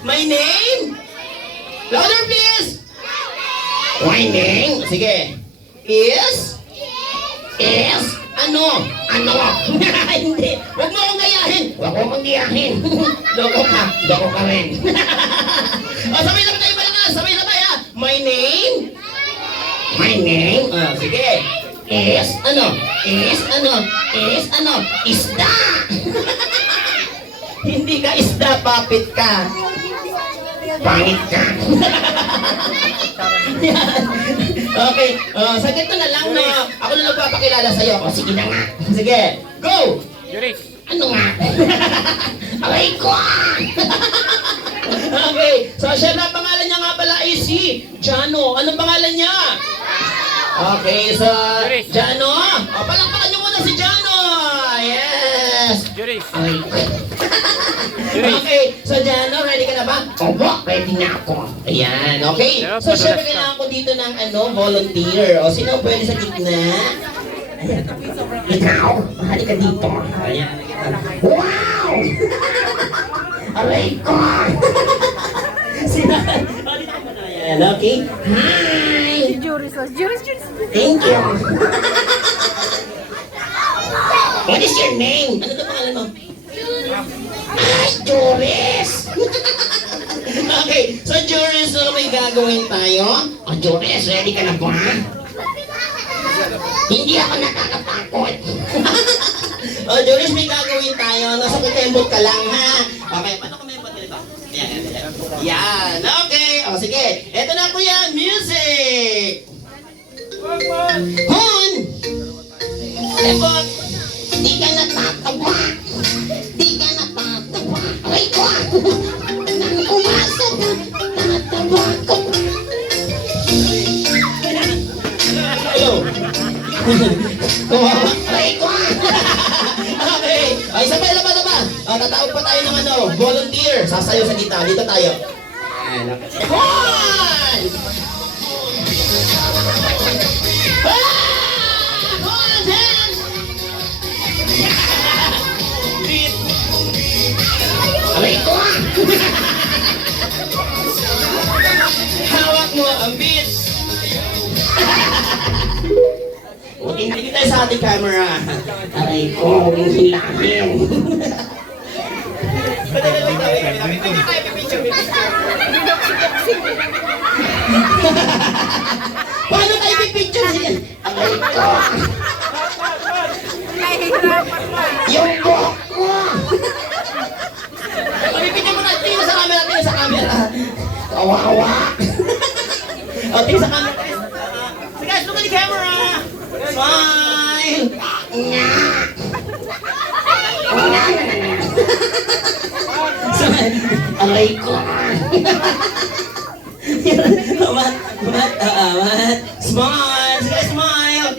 My name? Louder, please! My name? Sige. Is? Ano? Hindi. Huwag mo akong gayahin. Huwag mo akong gayahin. Loko ka. Loko ka rin. Sabay na ba tayo malakas? Sabay na tayo ha? My name? My name? Sige. Is ano? Isda! Hindi ka isda, puppet ka. Pangit ka. Yan. Okay. Saglit ko na lang na ako na nagpapakilala sa'yo. Sige na nga. Sige. Go! Juris. Ano nga? Aray ko! Okay. So, siya na pangalan niya nga pala ay si Jano. Anong pangalan niya? Okay. So, Jano. Palakpakan niyo muna si Jano. Yes. Juris. Aray ko. Okay, so Jano, ready ka na ba? Opo, ready na ako. Ayan, okay. So syempre kailangan ko dito ng volunteer. O sino pwede sa gitna? Ayan. Ikaw, halika dito. Ayan. Wow! Aray ko! Sino? Ayan, okay. Hi! Juris. Thank you. What is your name? Ano ito pangalan mo? Ay, Joris! Okay, so Joris, ano may gagawin tayo? Joris, ready ka na ba? Hindi ako nakakatakot. Joris, may gagawin tayo. Nasa kutembot ka lang, ha? Okay, paano kumembot nito? Yan, okay. Sige. Eto na po yan, music! Hun! Tembot! Di ka natatawa! Aray ko! Nang pumasok! Tatawa ko! Hello! Aray ko! Okay! Ay, sabay na ba? Tatawag pa tayo ng volunteer. Sasayo sa gitna. Dito tayo. One! Hold hands! Aray ko! Hawak mo ang beat! Hindi tayo sa ating camera. Aray ko, huwag yung hilahin. Paano tayo pipicture siya? Aray ko! Nahihirapan mo. Yung buhok ko! Pagpipicture mo na, tingin sa camera, Kawawa! Tingin sa camera. So guys, look at the camera! Smile! Aray ko! Mat! Smile! Sige, smile!